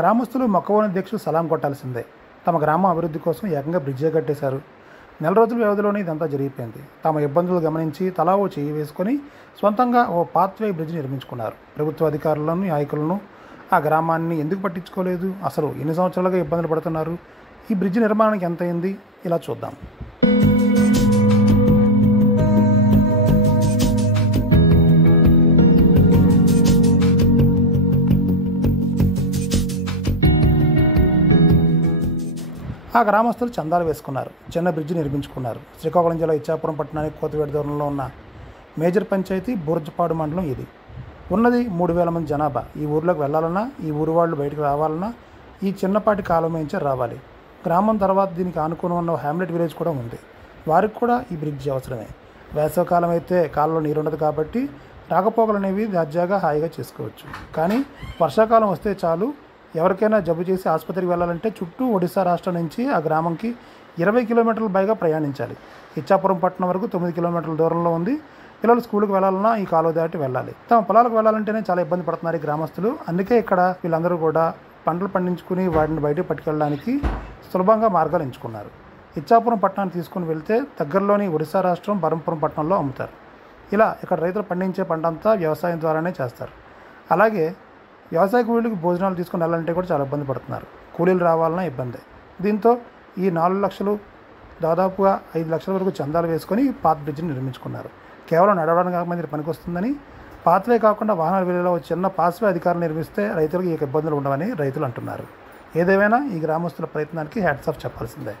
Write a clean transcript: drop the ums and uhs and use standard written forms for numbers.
గ్రామస్తులు మొక్కవోని దీక్షకు సలాం కొట్టాల్సిందే. తమ గ్రామం అభివృద్ధి కోసం ఏకంగా బ్రిడ్జే కట్టేశారు. నెల రోజుల వ్యవధిలోనే ఇదంతా జరిగిపోయింది. తమ ఇబ్బందులు గమనించి తలా ఓ చేయి వేసుకొని సొంతంగా ఓ పాత్వే బ్రిడ్జ్ నిర్మించుకున్నారు. ప్రభుత్వ అధికారులను, నాయకులను ఆ గ్రామాన్ని ఎందుకు పట్టించుకోలేదు? అసలు ఎన్ని సంవత్సరాలుగా ఇబ్బందులు పడుతున్నారు? ఈ బ్రిడ్జ్ నిర్మాణానికి ఎంత అయింది? ఇలా చూద్దాం. ఆ గ్రామస్తులు చందాలు వేసుకున్నారు. చిన్న బ్రిడ్జి నిర్మించుకున్నారు. శ్రీకాకుళం జిల్లా ఇచ్చాపురం పట్టణానికి కోతవేడు దూరంలో ఉన్న మేజర్ పంచాయతీ బూర్జపాడు మండలం ఇది. ఉన్నది 3000 మంది జనాభా. ఈ ఊర్లోకి వెళ్ళాలన్నా, ఈ ఊరు వాళ్ళు బయటకు రావాలన్నా ఈ చిన్నపాటి కాలువమేంచే రావాలి. గ్రామం తర్వాత దీనికి ఆనుకుని ఉన్న హ్యామ్లెట్ విలేజ్ కూడా ఉంది. వారికి కూడా ఈ బ్రిడ్జి అవసరమే. వేసవికాలం అయితే కాలంలో నీరు ఉండదు కాబట్టి రాకపోకలు అనేవి దర్జాగా హాయిగా చేసుకోవచ్చు. కానీ వర్షాకాలం వస్తే చాలు, ఎవరికైనా జబ్బు చేసి ఆసుపత్రికి వెళ్ళాలంటే చుట్టూ ఒడిశా రాష్ట్రం నుంచి ఆ గ్రామంకి 20 కిలోమీటర్ల పైగా ప్రయాణించాలి. ఇచ్చాపురం పట్టణం వరకు 9 కిలోమీటర్ల దూరంలో ఉంది. పిల్లలు స్కూల్కి వెళ్ళాలన్నా ఈ కాలువ దాటి వెళ్ళాలి. తమ పొలాలకు వెళ్ళాలంటేనే చాలా ఇబ్బంది పడుతున్నారు ఈ గ్రామస్తులు. అందుకే ఇక్కడ వీళ్ళందరూ కూడా పంటలు పండించుకుని వాటిని బయటకు పట్టుకెళ్ళడానికి సులభంగా మార్గాలు ఎంచుకున్నారు. ఇచ్చాపురం పట్టణాన్ని తీసుకుని వెళ్తే దగ్గరలోని ఒడిశా రాష్ట్రం బరంపురం పట్టణంలో అమ్ముతారు. ఇలా ఇక్కడ రైతులు పండించే పంట అంతా వ్యవసాయం ద్వారానే చేస్తారు. అలాగే వ్యవసాయ కూలీలకు భోజనాలు తీసుకుని వెళ్ళాలంటే కూడా చాలా ఇబ్బంది పడుతున్నారు. కూలీలు రావాలన్నా ఇబ్బందే. దీంతో ఈ 4 లక్షలు దాదాపుగా 5 లక్షల వరకు చందాలు వేసుకొని పాత బ్రిడ్జిని నిర్మించుకున్నారు. కేవలం నడవడానికి కాకపోతే పనికి వస్తుందని పాత్వే కాకుండా వాహనాలు వెళ్ళేలా చిన్న పాస్వే అధికారులు నిర్మిస్తే రైతులకు ఈ ఇబ్బందులు ఉండవని రైతులు అంటున్నారు. ఏదేమైనా ఈ గ్రామస్తుల ప్రయత్నానికి హ్యాట్స్ ఆఫ్ చెప్పాల్సిందే.